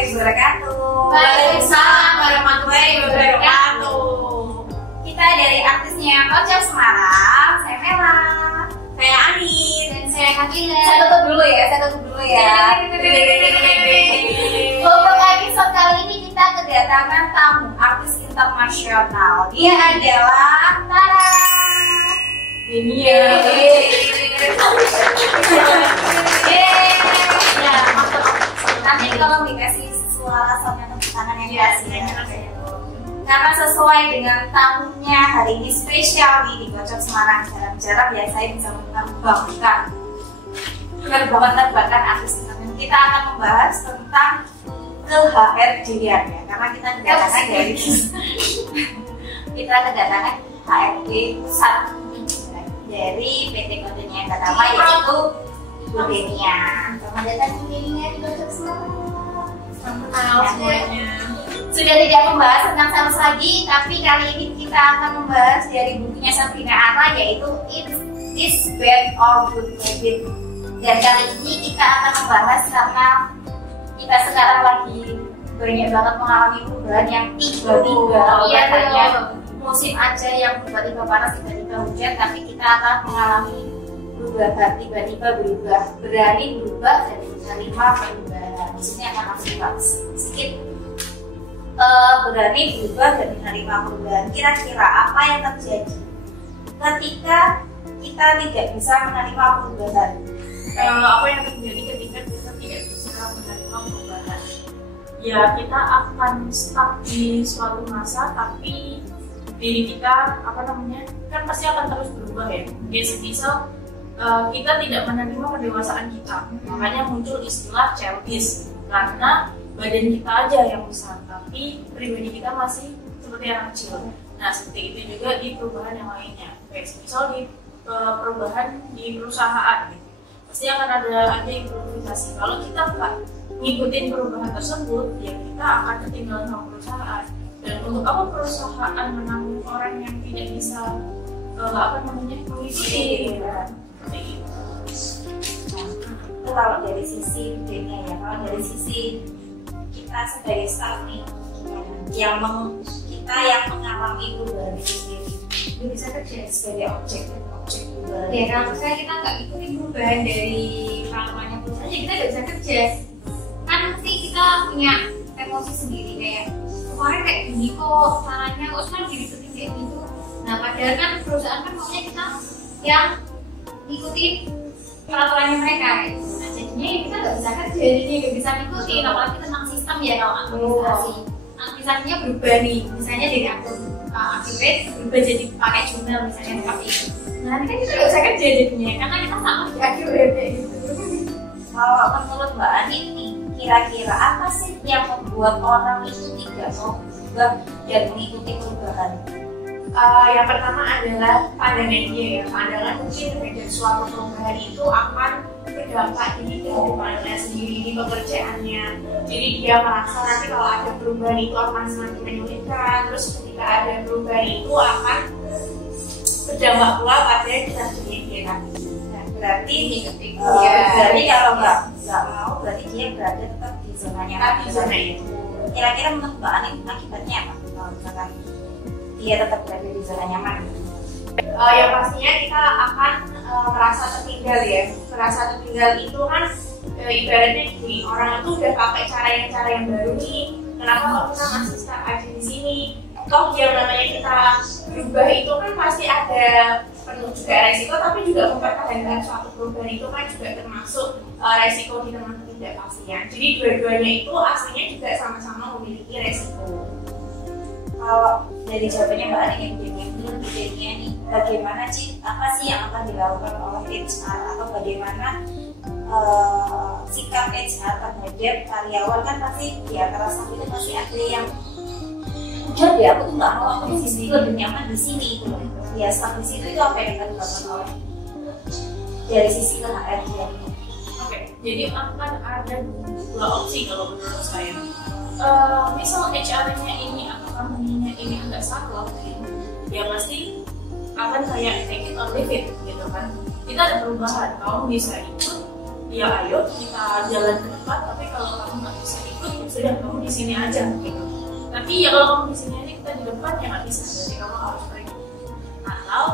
warahmatullahi wabarakatuh. Waalaikumsalam warahmatullahi wabarakatuh. Kita dari artisnya Kocok Semarang. Saya Mela, Saya Anin, dan saya Hakila. Saya tutup dulu ya. Untuk episode kali ini kita kedatangan tamu artis internasional. Dia adalah Tara. Ini ya. Ya, nanti kalau dikasih suara sama tepuk tangan yang kasih. Karena sesuai dengan tamunya hari ini spesial di Kocok Semarang. Jarang-jarang ya saya bisa menerbangkan artis internasional. Kita akan membahas tentang keHRD-an ya, karena kita kedatangan HRD pusat dari PT Kontenia Katama, yaitu Ibu Denia. Selamat datang Ibu Denia di Kocok Semarang. Halo semuanya. Sudah tidak membahas tentang sales lagi, tapi kali ini kita akan membahas dari bukunya Sabrina Ara, yaitu It Is Bad or Good Habit. Dan kali ini kita akan membahas karena kita sekarang lagi banyak banget mengalami perubahan yang tiba-tiba. Iya, hanya musim aja yang tiba-tiba panas, tiba-tiba hujan, tapi kita akan mengalami perubahan, tiba-tiba berubah, berani berubah dan menerima perubahan. Maksudnya akan langsung sedikit berani berubah dan menerima perubahan. Kira-kira apa yang terjadi ketika kita tidak bisa menerima perubahan? Apa yang terjadi ketika kita tidak bisa menerima perubahan? Ya, kita akan stuck di suatu masa, tapi diri kita kan pasti akan terus berubah ya. Dia semisal kita tidak menerima pendewasaan kita, makanya muncul istilah childish, karena badan kita aja yang besar, tapi pribadi kita masih seperti anak kecil. Nah, seperti itu juga di perubahan yang lainnya. Kayak misal di perubahan di perusahaan gitu. Pasti akan ada improvisasi. Kalau kita nggak ngikutin perubahan tersebut, ya kita akan ketinggalan sama perusahaan. Dan untuk apa perusahaan menanggung orang yang tidak bisa mengikuti seperti itu. Itu kalau dari sisi bedanya ya. Kalau dari sisi kita sebagai staff nih, kita yang mengalami perubahan itu sendiri, itu bisa kerja sebagai objek perubahan. Ya, kalau misalnya kita nggak ikutin perubahan dari peraturannya perusahaan, ya kita nggak bisa kerja. Kan pasti kita punya emosi sendiri, kayak kemarin kayak gini kok caranya, kok sekarang diikutin kayak gitu. Nah, padahal kan perusahaan kan maunya kita yang ikutin peraturannya mereka gitu. Nah, jadinya ya kita nggak bisa kerja, jadi nggak bisa ngikutin. Apalagi tentang sistem ya, kalau administrasinya berubah nih, misalnya dari akun aktifin berubah jadi pakai jurnal misalnya seperti itu. Nah, ini kan kita nggak bisa kerja jadinya, karena kita sama di aktifin kayak gitu. Kalau menurut Mbak Ani nih, kira-kira apa sih yang membuat orang itu tidak mau berubah dan mengikuti perubahan? Yang pertama adalah pandangan dia ya. Pandangan mungkin terhadap suatu perubahan itu akan berdampak di kehidupannya sendiri, di pekerjaannya. Jadi dia merasa nanti kalau ada perubahan itu akan semakin menyulitkan. Terus ketika ada perubahan itu akan berdampak pula pada kinerjanya dia kan. Nah, berarti berarti kalau nggak mau, berarti dia berada tetap di zona nyaman. di zona itu. Kira-kira menurut Mbak Ani akibatnya apa kalau misalkan dia tetap berada di zona nyaman? Yang pastinya kita akan merasa tertinggal ya. Merasa tertinggal itu kan ibaratnya gini, orang itu udah pakai cara yang baru nih. Kenapa kok kita masih stuck aja di sini? Toh yang namanya kita berubah itu kan pasti ada penuh juga resiko, tapi juga mempertahankan suatu perubahan itu kan juga termasuk resiko di tengah ketidakpastian. Jadi dua-duanya itu aslinya juga sama-sama memiliki resiko. Kalau dari jawabannya Mbak Ani yang menurut Denia nih, bagaimana sih, apa sih yang akan dilakukan oleh HR atau bagaimana sikap HR terhadap karyawan? Kan pasti di antara staff itu pasti ada yang udah deh aku tuh nggak mau, aku di sini lebih nyaman di sini gitu. Ya staff di situ itu apa yang akan dilakukan oleh dari sisi ke HR dia? Oke, jadi akan ada dua opsi kalau menurut saya. Misal HR-nya ini atau company-nya ini agak saklek, ya pasti akan kayak take it or leave it gitu kan. Kita ada perubahan, kamu bisa ikut ya ayo kita jalan ke depan, tapi kalau kamu nggak bisa ikut ya sudah kamu di sini aja gitu. Tapi ya kalau kamu di sini aja kita di depan ya nggak bisa, jadi kamu harus pergi. Atau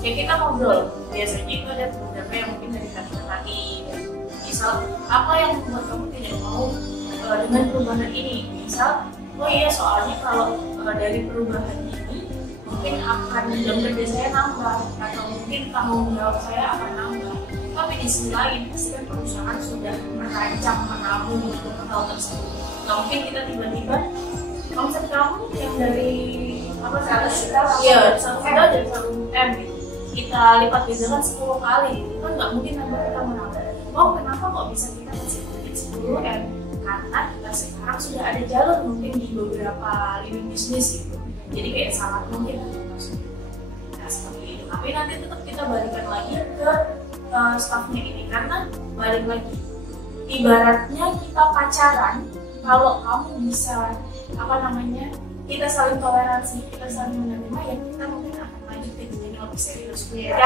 ya kita ngobrol, biasanya itu ada beberapa yang mungkin dari hati. Misal apa yang membuat kamu tidak mau dengan perubahan ini, misal oh iya soalnya kalau dari perubahan ini mungkin akan jam kerja saya nambah, atau mungkin tanggung jawab saya akan nambah. Tapi di sisi lain pasti kan perusahaan sudah merancang menabung untuk hal tersebut. Nah, mungkin kita tiba-tiba omset kamu yang dari apa 100 juta, iya 1 juta dan 1 M gitu, kita lipat gandakan 10 kali, itu kan nggak mungkin nambah kita menambah. Oh kenapa kok bisa kita masih bikin 10 M? Karena kita sekarang sudah ada jalur mungkin di beberapa lini bisnis gitu, jadi kayak sangat mungkin untuk masuk. Nah seperti itu. Tapi nanti tetap kita balikan lagi ke staffnya ini, karena balik lagi ibaratnya kita pacaran, kalau kamu bisa apa namanya, kita saling toleransi, kita saling menerima, ya kita mungkin akan lanjut ke jenjang lebih serius ya.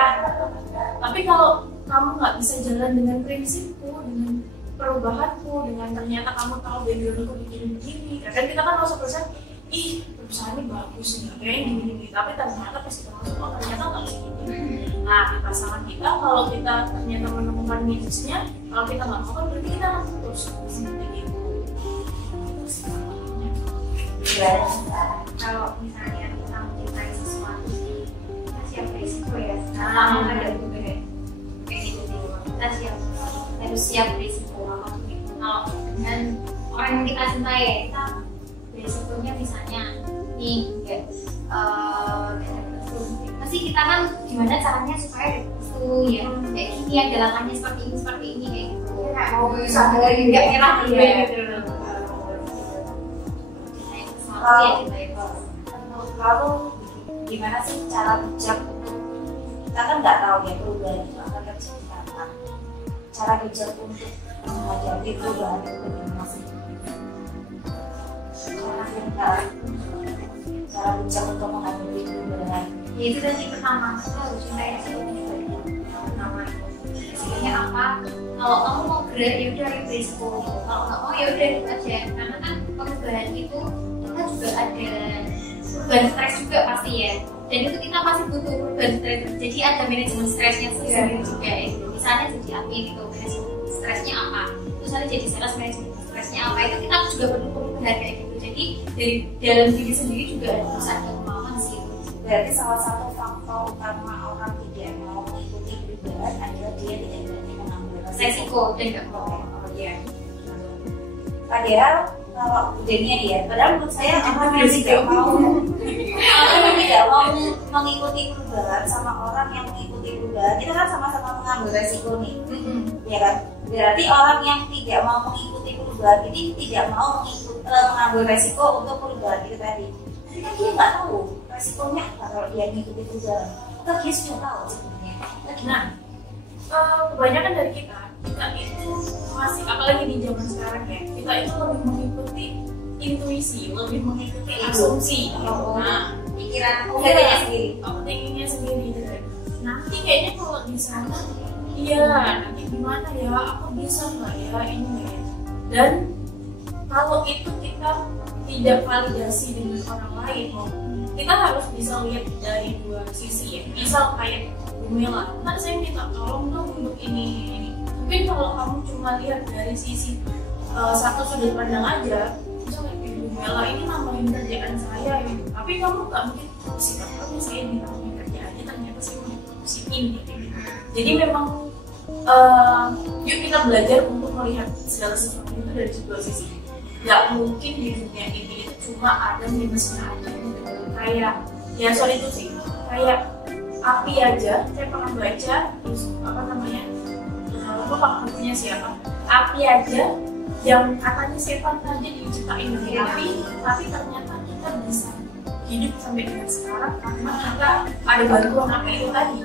Tapi kalau kamu nggak bisa jalan dengan prinsipku, dengan perubahanku, dengan ternyata kamu tahu backgroundku begini-begini, kan kita kan masuk perusahaan, ih perusahaan ini bagus nih, kayaknya gini-gini, tapi ternyata pas kita masuk, oh ternyata nggak begini. Nah di pasangan kita, kalau kita ternyata menemukan minusnya, kalau kita nggak mau kan berarti kita akan terus seperti itu. Kalau misalnya kita mencintai sesuatu, kita siap berisiko ya. Kalau ada juga kayak gitu sih, kita harus siap berisiko apapun itu. Kalau dengan orang yang kita cintai, kita berisikonya misalnya nih kayak pasti kita kan gimana caranya supaya itu ya kayak gini, ada langkahnya seperti ini kayak gitu. Mau sadar nggak nyerah juga gitu. Lalu gimana sih cara bijak, kita kan nggak tahu ya perubahan itu akan terjadi kapan. Cara bijak untuk menghadapi perubahan itu bagaimana sih? Cara bijak untuk menghadapi perubahan. Ya itu tadi pertama, kita harus cintai resikonya. Pertama resikonya apa? Kalau kamu mau gerak ya udah berisiko. Kalau nggak mau ya udah gitu aja. Karena kan perubahan itu kita juga ada perubahan stres juga pasti ya. Dan itu kita pasti butuh perubahan stres. Jadi ada manajemen stresnya sendiri juga ya. Misalnya jadi admin itu manajemen stresnya apa? Misalnya jadi sales manajemen stresnya apa? Itu kita juga perlu perubahan kayak gitu. Jadi dari dalam diri sendiri juga harus ada kemauan sih. Berarti salah satu faktor utama orang tidak mau mengikuti perubahan adalah dia tidak berani mengambil resiko dan nggak mau. Ya. Padahal kalau budenya ya, padahal menurut saya orang yang tidak mau mengikuti perubahan sama orang yang mengikuti perubahan, kita kan sama-sama mengambil resiko nih, ya kan? Berarti orang yang tidak mau mengikuti perubahan ini tidak mau mengambil resiko untuk perubahan itu tadi. Tapi kan dia nggak tahu resikonya apa kalau dia mengikuti perubahan. Atau dia sudah tahu sebenarnya. Nah, kebanyakan dari kita itu masih, apalagi di zaman sekarang ya, kita itu lebih mengikuti intuisi, lebih mengikuti asumsi. Nah, pikiran overthinkingnya sendiri gitu. Nanti kayaknya kalau di sana, iya nanti gimana ya, aku bisa nggak ya ini ya. Dan kalau itu kita tidak validasi dengan orang lain, kita harus bisa lihat dari dua sisi ya. Misal kayak Mela, kan saya minta tolong dong untuk ini. Mungkin kalau kamu cuma lihat dari sisi satu sudut pandang aja, misalnya Ibu Mela ini nambahin kerjaan saya gitu. Tapi kamu nggak mungkin sikap kamu saya ditambahin kerjaannya, ternyata saya mau pusingin gitu. Jadi memang yuk kita belajar untuk melihat segala sesuatu itu dari dua sisi. Nggak mungkin di dunia ini itu cuma ada minusnya aja gitu. Kayak ya soal itu sih, kayak api aja, saya pernah baca terus apa namanya, lupa bukunya siapa, api aja yang katanya setan aja diciptain dari api, tapi ternyata kita bisa hidup sampai dengan sekarang karena kita ada bantuan api itu tadi,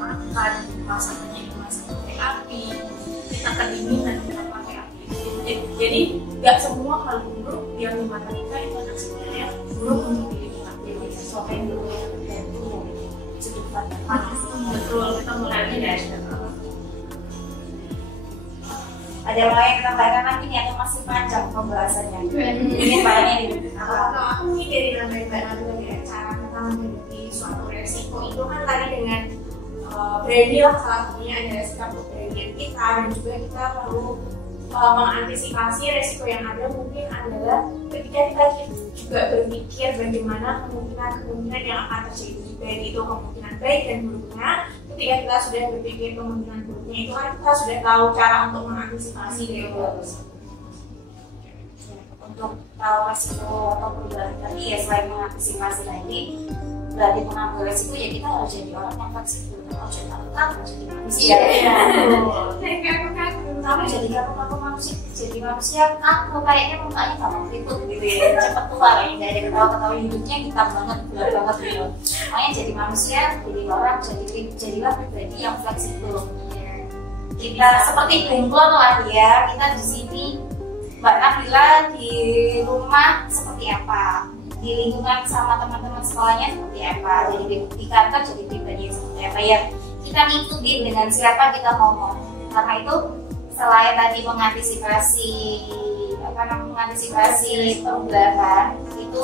makan masaknya pakai api, kita kedinginan kita pakai api. Jadi nggak semua hal buruk yang di mata kita itu ada sebenarnya buruk untuk diri kita. Jadi sesuatu yang buruk itu tergantung sudut pandang. Betul, kita mulainya dari Ada yang mau yang kita bayangkan lagi nih atau masih panjang pembahasannya? Ingin bayangin ini Kalau aku mungkin dari Mbak Nabila ya, cara kita menghadapi suatu resiko itu kan tadi dengan berani lah, salah satunya adalah sikap keberanian kita, dan juga kita perlu mengantisipasi resiko yang ada. Mungkin adalah ketika kita juga berpikir bagaimana kemungkinan yang akan terjadi, baik itu kemungkinan baik dan buruknya. Ketika kita sudah berpikir kemungkinan buruknya itu kan kita sudah tahu cara untuk mengantisipasi dari resiko. untuk tahu resiko atau perubahan tadi ya, selain mengantisipasi tadi berarti mengambil resiko ya, kita harus jadi orang yang fleksibel. Kalau jadi kaku jadi manusia kamu jadi kaku manusia, jadi manusia kaku kayaknya mukanya gampang ribut gitu ya, cepet tua kayaknya, nggak ada ketawa-ketawa hidupnya hitam banget, gelap banget gitu. Makanya jadi manusia, jadi orang, jadilah pribadi yang fleksibel. Kita seperti bunglon lah ya, kita di sini Mbak Nabila di rumah seperti apa, di lingkungan sama teman-teman sekolahnya seperti apa, jadi di kantor jadi pribadi seperti apa ya, kita ngikutin dengan siapa kita ngomong. Karena itu selain tadi mengantisipasi perubahan, itu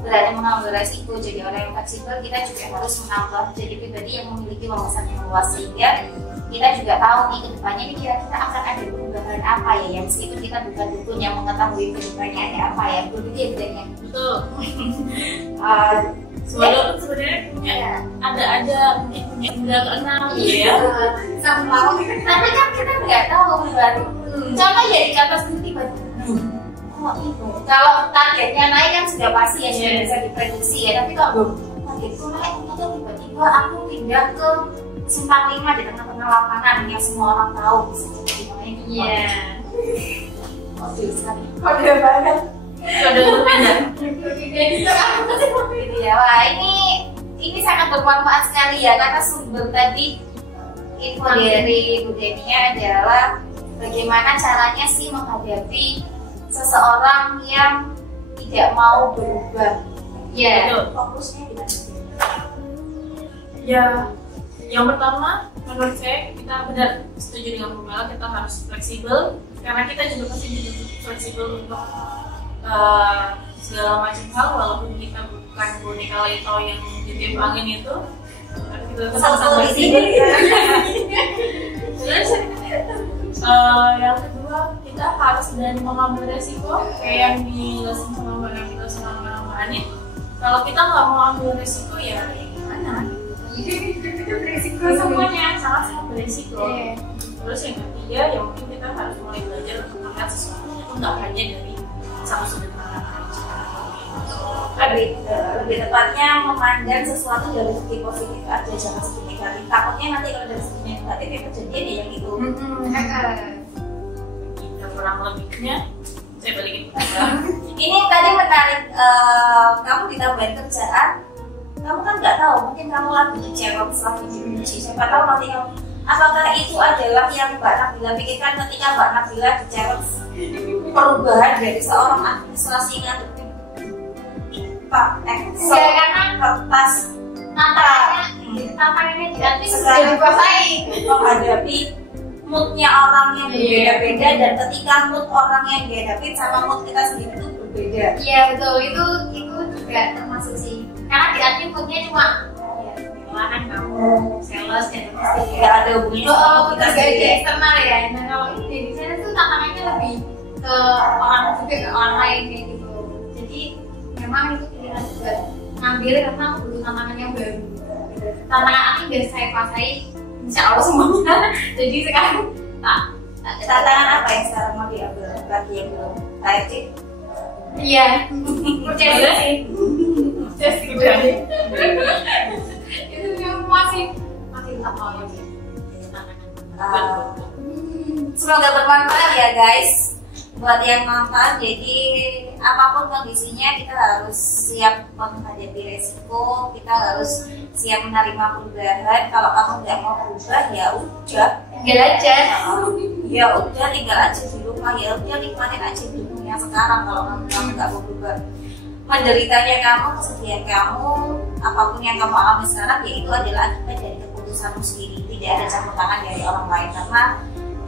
berani mengambil resiko jadi orang yang fleksibel, kita juga harus menambah jadi pribadi yang memiliki wawasan yang luas, sehingga kita juga tahu nih kedepannya ini kira-kira akan ada perubahan apa ya, yang meskipun kita bukan dukun yang mengetahui kedepannya ada apa ya, begitu ya bedanya. Betul. Sebenarnya ada mungkin punya indra keenam ya. Sama tapi kan kita nggak tahu baru. Contoh ya di kantor tiba-tiba. Oh itu. Kalau targetnya naik kan sudah pasti ya, sudah bisa diprediksi ya. Tapi kalau targetku naik itu tiba-tiba aku pindah ke Simpang 5 di tengah-tengah lapangan yang semua orang tahu, bisa jadi namanya gitu. Iya. Kode sekali. Kode banget. Kode berbeda. Gitu ya. Wah ini sangat bermanfaat sekali ya, karena sumber tadi info dari Bu Denia adalah bagaimana caranya sih menghadapi seseorang yang tidak mau berubah. Ya, fokusnya di mana? Ya, yang pertama menurut saya kita benar setuju dengan Bu Mela, kita harus fleksibel karena kita juga pasti jadi fleksibel untuk segala macam hal, walaupun kita bukan boneka Leto yang ditiup angin itu, tapi kita tetap sama di sini. Terus yang kedua, kita harus berani mengambil resiko kayak yang dijelasin sama Mbak Nabila sama Mbak Anit. Kalau kita nggak mau ambil resiko ya gimana? Itu beresiko semuanya, sangat beresiko. Terus yang ketiga, ya mungkin kita harus mulai belajar untuk melihat sesuatu itu nggak hanya dari satu sudut pandang aja. Lebih tepatnya memandang sesuatu dari segi positif aja, jangan segi negatif. Takutnya nanti kalau dari segi negatif yang kejadian ya yang itu. Dan kurang lebihnya saya balikin ke Ini tadi menarik, kamu ditambahin kerjaan, kamu kan nggak tahu, mungkin kamu lagi kecewa setelah diuji, siapa tahu nanti kamu, apakah itu adalah yang Mbak Nabila pikirkan ketika Mbak Nabila kecewa perubahan dari seorang administrasi ngadepin Pak Excel karena kertas tantangannya jadi dikuasai menghadapi moodnya orang yang berbeda-beda, dan ketika mood orang yang dihadapi sama mood kita sendiri itu berbeda. Iya betul, itu juga termasuk sih. Karena di admin moodnya cuma kan kamu sales dan pasti nggak ada hubungannya sama kita sendiri eksternal ya. Nah kalau ini di sana tuh tantangannya lebih ke orang juga, ke orang lain kayak gitu. Jadi memang itu pilihan juga ngambil karena aku butuh tantangan yang baru. Tantangan aku udah saya kuasai insya Allah semuanya. Jadi sekarang tantangan apa yang sekarang mau diambil bagi yang belum TFC? Iya, percaya sih. Udah. Itu yang masih apa lagi? Semoga bermanfaat ya guys buat yang nonton. Jadi apapun kondisinya kita harus siap menghadapi resiko, kita harus siap menerima perubahan. Kalau kamu nggak mau berubah ya udah tinggal aja. Ya udah tinggal aja di rumah, ya udah nikmatin aja hidupnya sekarang. Kalau kamu nggak mau berubah, menderitanya kamu, kesedihan kamu, apapun yang kamu alami sekarang ya itu adalah akibat dari keputusanmu sendiri, tidak ada campur tangan dari orang lain. Karena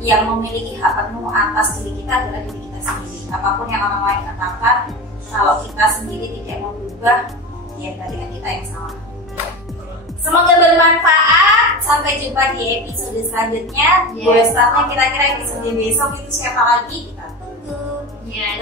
yang memiliki hak penuh atas diri kita adalah diri kita sendiri. Apapun yang orang lain katakan, kalau kita sendiri tidak mau berubah, ya berarti kan kita yang salah. Semoga bermanfaat. Sampai jumpa di episode selanjutnya. Boleh startnya kira-kira episode besok itu siapa lagi? Kita tunggu. Ya,